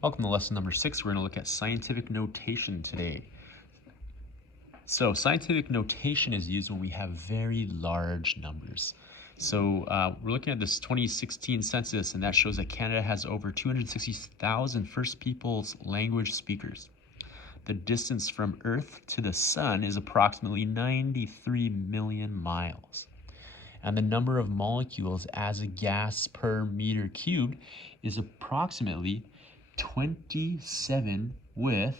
Welcome to lesson number 6. We're going to look at scientific notation today. So scientific notation is used when we have very large numbers. So we're looking at this 2016 census, and that shows that Canada has over 260,000 First Peoples language speakers. The distance from Earth to the Sun is approximately 93 million miles. And the number of molecules as a gas per meter cubed is approximately 27 with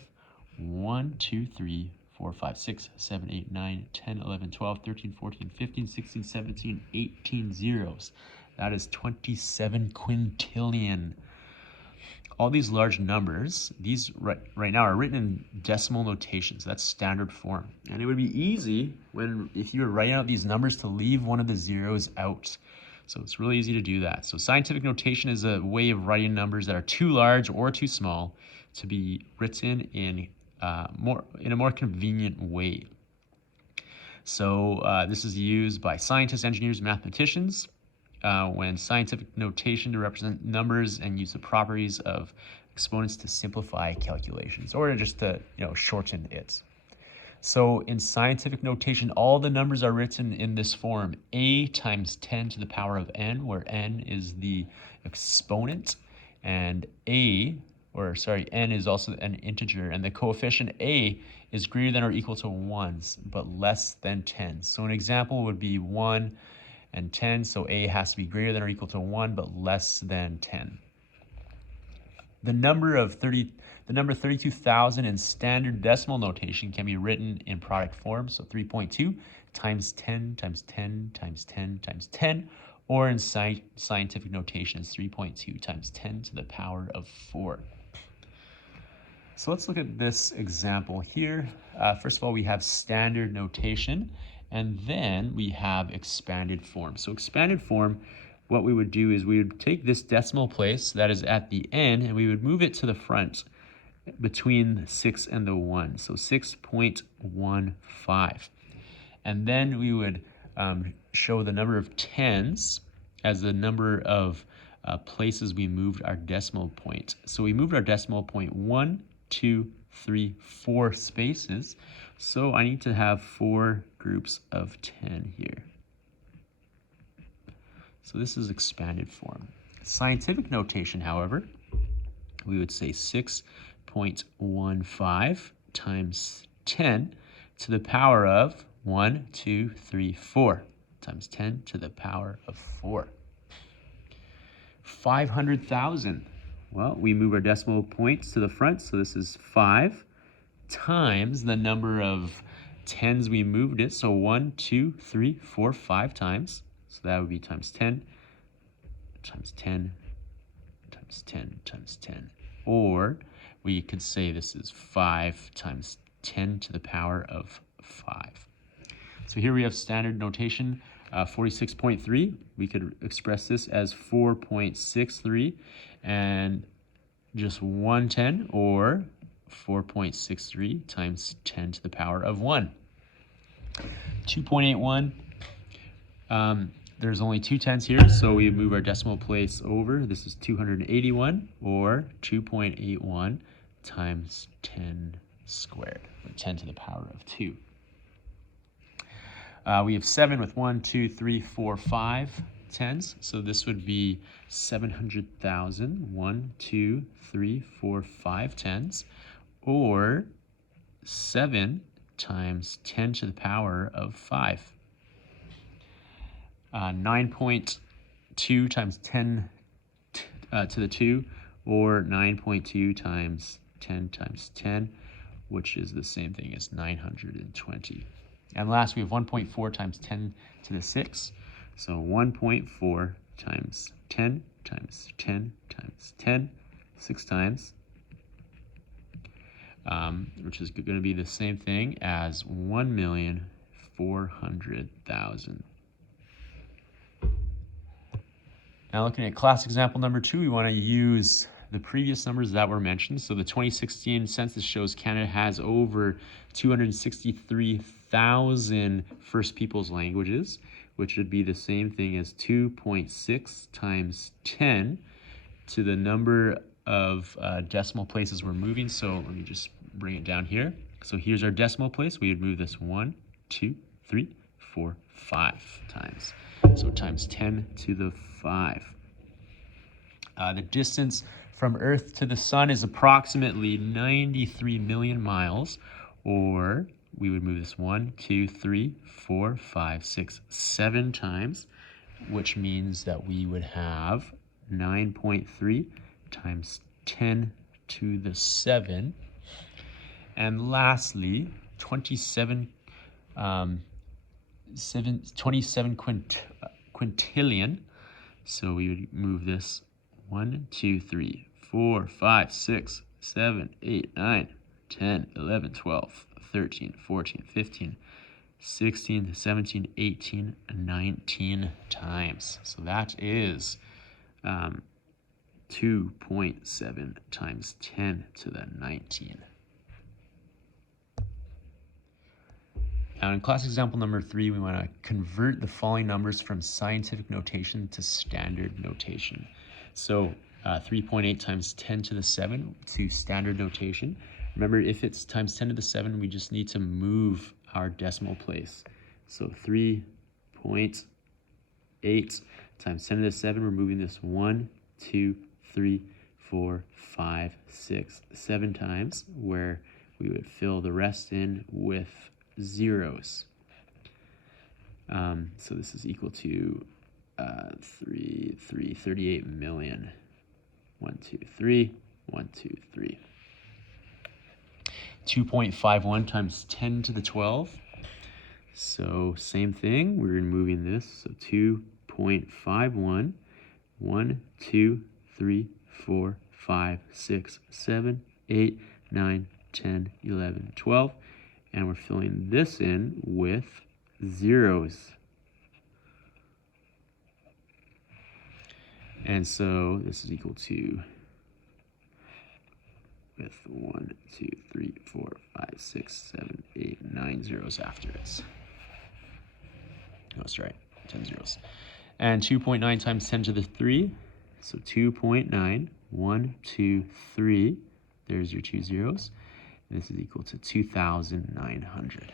1, 2, 3, 4, 5, 6, 7, 8, 9, 10, 11, 12, 13, 14, 15, 16, 17, 18 zeros. That is 27 quintillion. All these large numbers, these right now are written in decimal notation, so that's standard form. And it would be easy if you were writing out these numbers to leave one of the zeros out. So it's really easy to do that. So scientific notation is a way of writing numbers that are too large or too small to be written in a more convenient way. So this is used by scientists, engineers, mathematicians when scientific notation to represent numbers and use the properties of exponents to simplify calculations or just to shorten it. So in scientific notation, all the numbers are written in this form: a times 10 to the power of n, where n is the exponent, and n is also an integer, and the coefficient a is greater than or equal to 1, but less than 10. So an example would be 1 and 10, so a has to be greater than or equal to 1, but less than 10. The number 32,000 in standard decimal notation can be written in product form, so 3.2 times 10 times 10 times 10 times 10, or in scientific notation is 3.2 times 10 to the power of 4. So let's look at this example here. First of all, we have standard notation, and then we have expanded form. So expanded form, what we would do is we would take this decimal place that is at the end, and we would move it to the front between the 6 and the 1. So 6.15. And then we would show the number of tens as the number of places we moved our decimal point. So we moved our decimal point 1, 2, 3, 4 spaces. So I need to have 4 groups of 10 here. So this is expanded form. Scientific notation, however, we would say 6.15 times 10 to the power of 1, 2, 3, 4 times 10 to the power of 4. 500,000. Well, we move our decimal points to the front, so this is 5 times the number of tens we moved it, so 1, 2, 3, 4, 5 times. So that would be times 10, times 10, times 10, times 10. Or we could say this is 5 times 10 to the power of 5. So here we have standard notation, 46.3. We could express this as 4.63 and just 110, or 4.63 times 10 to the power of 1. 2.81. There's only 2 tens here, so we move our decimal place over. This is 281, or 2.81 times 10 squared, or 10 to the power of 2. We have 7 with 1, 2, 3, 4, 5 tens, so this would be 700,000, 1, 2, 3, 4, 5 tens, or 7 times 10 to the power of 5. 9.2 times 10 to the 2, or 9.2 times 10 times 10, which is the same thing as 920. And last, we have 1.4 times 10 to the 6. So 1.4 times 10 times 10 times 10, 6 times, which is going to be the same thing as 1,400,000. Now looking at class example number 2, we want to use the previous numbers that were mentioned. So the 2016 census shows Canada has over 263,000 First Peoples languages, which would be the same thing as 2.6 times 10 to the number of decimal places we're moving. So let me just bring it down here. So here's our decimal place. We would move this 1, 2, 3, 4, 5 times. So times 10 to the 5. The distance from Earth to the Sun is approximately 93 million miles, or we would move this 1, 2, 3, 4, 5, 6, 7 times, which means that we would have 9.3 times 10 to the 7. And lastly, 27 quintillion. So we would move this 1, 2, 3, 4, 5, 6, 7, 8, 9, 10, 11, 12, 13, 14, 15, 16, 17, 18, 19 times. So that is 2.7 times 10 to the 19. Now in class example number 3, we want to convert the following numbers from scientific notation to standard notation. So 3.8 times 10 to the 7 to standard notation. Remember, if it's times 10 to the 7, we just need to move our decimal place. So 3.8 times 10 to the 7, we're moving this 1, 2, 3, 4, 5, 6, 7 times, where we would fill the rest in with zeros. So this is equal to 38 million. 1, 2, 3, 1, 2, 3. 2.51 times 10 to the 12. So same thing, we're moving this. So 2.51, 1, 2, 3, 4, 5, 6, 7, 8, 9, 10, 11, 12. And we're filling this in with zeros. And so this is equal to, with 1, 2, 3, 4, 5, 6, 7, 8, 9 zeros after it. That's right, 10 zeros. And 2.9 times 10 to the 3. So 2.9, 1, 2, 3. There's your 2 zeros. This is equal to 2,900.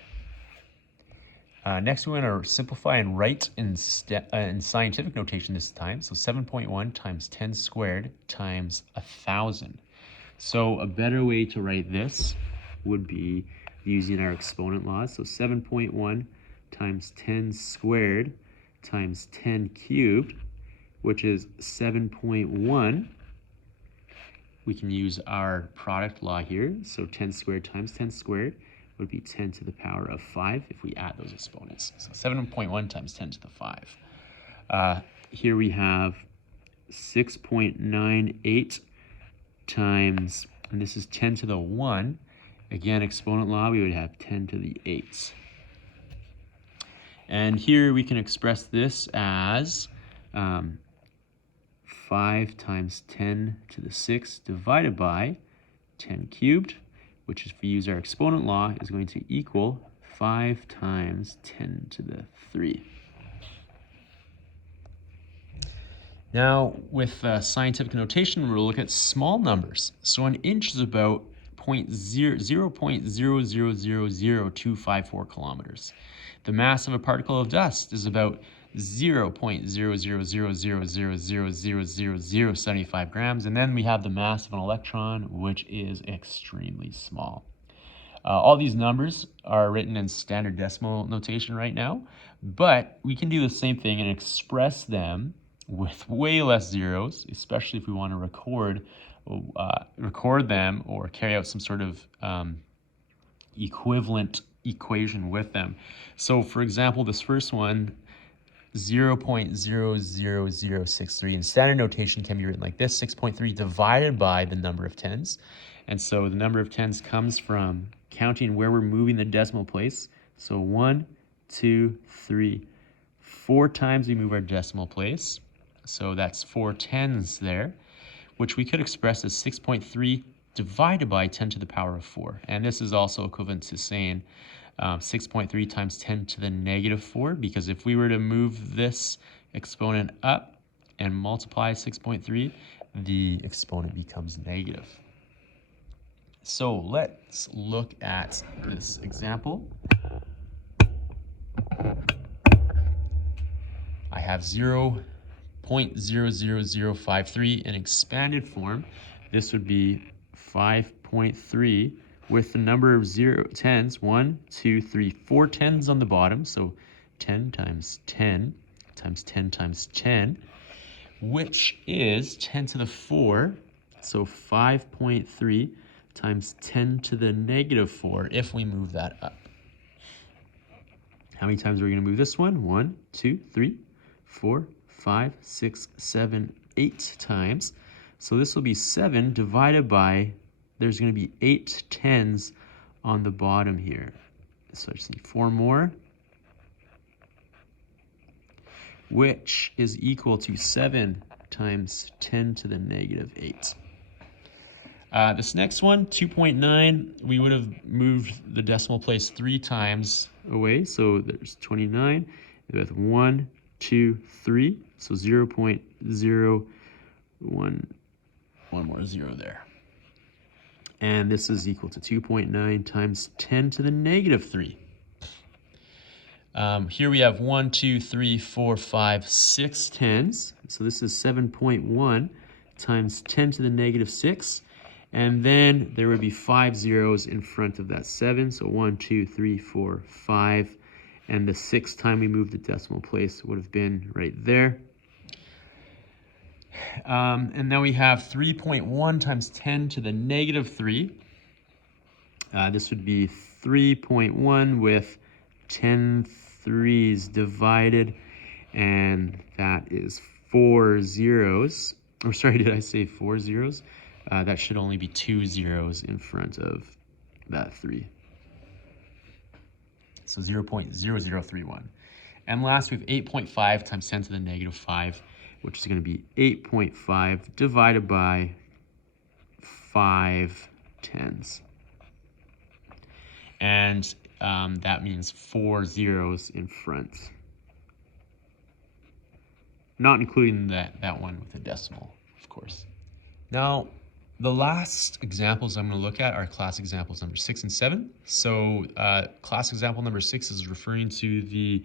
Next, we want to simplify and write in scientific notation this time. So 7.1 times 10 squared times 1,000. So a better way to write this would be using our exponent laws. So 7.1 times 10 squared times 10 cubed, which is 7.1. We can use our product law here. So 10 squared times 10 squared would be 10 to the power of 5 if we add those exponents. So 7.1 times 10 to the 5. Here we have 6.98 times, and this is 10 to the 1. Again, exponent law, we would have 10 to the 8. And here we can express this as 5 times 10 to the 6 divided by 10 cubed, which, if we use our exponent law, is going to equal 5 times 10 to the 3. Now, with scientific notation, we'll look at small numbers. So an inch is about 0.0000254 kilometers. The mass of a particle of dust is about 0.00000000075 grams. And then we have the mass of an electron, which is extremely small. All these numbers are written in standard decimal notation right now, but we can do the same thing and express them with way less zeros, especially if we want to record them or carry out some sort of equivalent equation with them. So for example, this first one, 0.00063 in standard notation can be written like this: 6.3 divided by the number of tens. And so the number of tens comes from counting where we're moving the decimal place. So 1, 2, 3, 4 times we move our decimal place. So that's 4 tens there, which we could express as 6.3 divided by 10 to the power of 4. And this is also equivalent to saying 6.3 times 10 to the negative 4, because if we were to move this exponent up and multiply 6.3, the exponent becomes negative. So let's look at this example. I have 0.00053 in expanded form. This would be 5.3 with the number of tens, 1, 2, 3, 4 tens on the bottom. So 10 times 10 times 10 times 10, which is 10 to the 4. So 5.3 times 10 to the negative 4 if we move that up. How many times are we going to move this one? 1, 2, 3, 4, 5, 6, 7, 8 times. So this will be 7 divided by, there's going to be 8 tens on the bottom here. So I just need 4 more, which is equal to 7 times 10 to the negative 8. This next one, 2.9, we would have moved the decimal place 3 times away. So there's 29 with 1, 2, 3. So 0.01, one more 0 there. And this is equal to 2.9 times 10 to the negative 3. Here we have 1, 2, 3, 4, 5, 6 tens. So this is 7.1 times 10 to the negative 6. And then there would be 5 zeros in front of that 7. So 1, 2, 3, 4, 5. And the 6th time we moved the decimal place would have been right there. And now we have 3.1 times 10 to the negative 3. This would be 3.1 with 10 threes divided, and that is 4 zeros. Or sorry, did I say 4 zeros? That should only be 2 zeros in front of that 3. So 0.0031. And last, we have 8.5 times 10 to the negative 5, which is going to be 8.5 divided by 5 tens. And that means 4 zeros in front. Not including that one with a decimal, of course. Now, the last examples I'm going to look at are class examples number 6 and 7. So class example number 6 is referring to the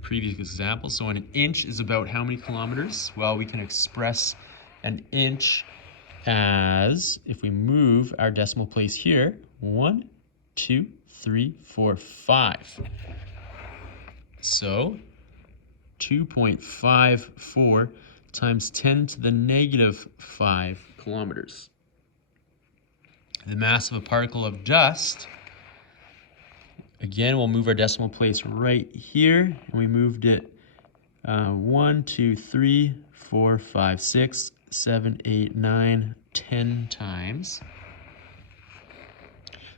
previous example. So an inch is about how many kilometers? Well, we can express an inch as, if we move our decimal place here, 1, 2, 3, 4, 5. So 2.54 times 10 to the negative 5 kilometers. The mass of a particle of dust, again, we'll move our decimal place right here, and we moved it 1, 2, 3, 4, 5, 6, 7, 8, 9, 10 times.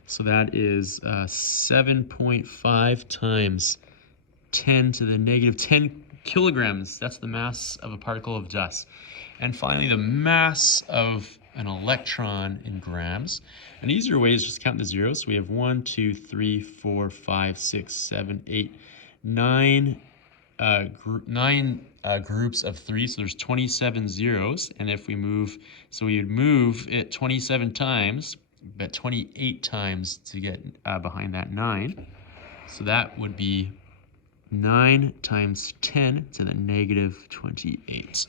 So that is 7.5 times 10 to the negative 10 kilograms. That's the mass of a particle of dust. And finally, the mass of an electron in grams. An easier way is just count the zeros. So we have 1, 2, 3, 4, 5, 6, 7, 8, 9 groups of 3. So there's 27 zeros. And if we move, so we would move it 27 times, but 28 times to get behind that 9. So that would be 9 times 10 to the negative 28.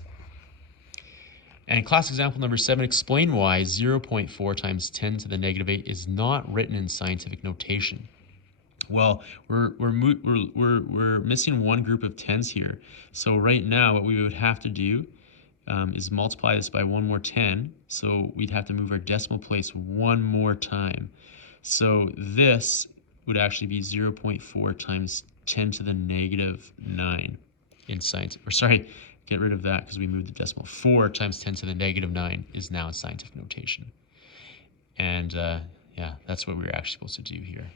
And class example number 7, explain why 0.4 times 10 to the negative 8 is not written in scientific notation. Well, we're missing one group of tens here. So right now, what we would have to do is multiply this by one more 10. So we'd have to move our decimal place one more time. So this would actually be 0.4 times 10 to the negative 9 in science. Or sorry, get rid of that because we moved the decimal. 4 times 10 to the negative 9 is now in scientific notation. And yeah, that's what we're actually supposed to do here.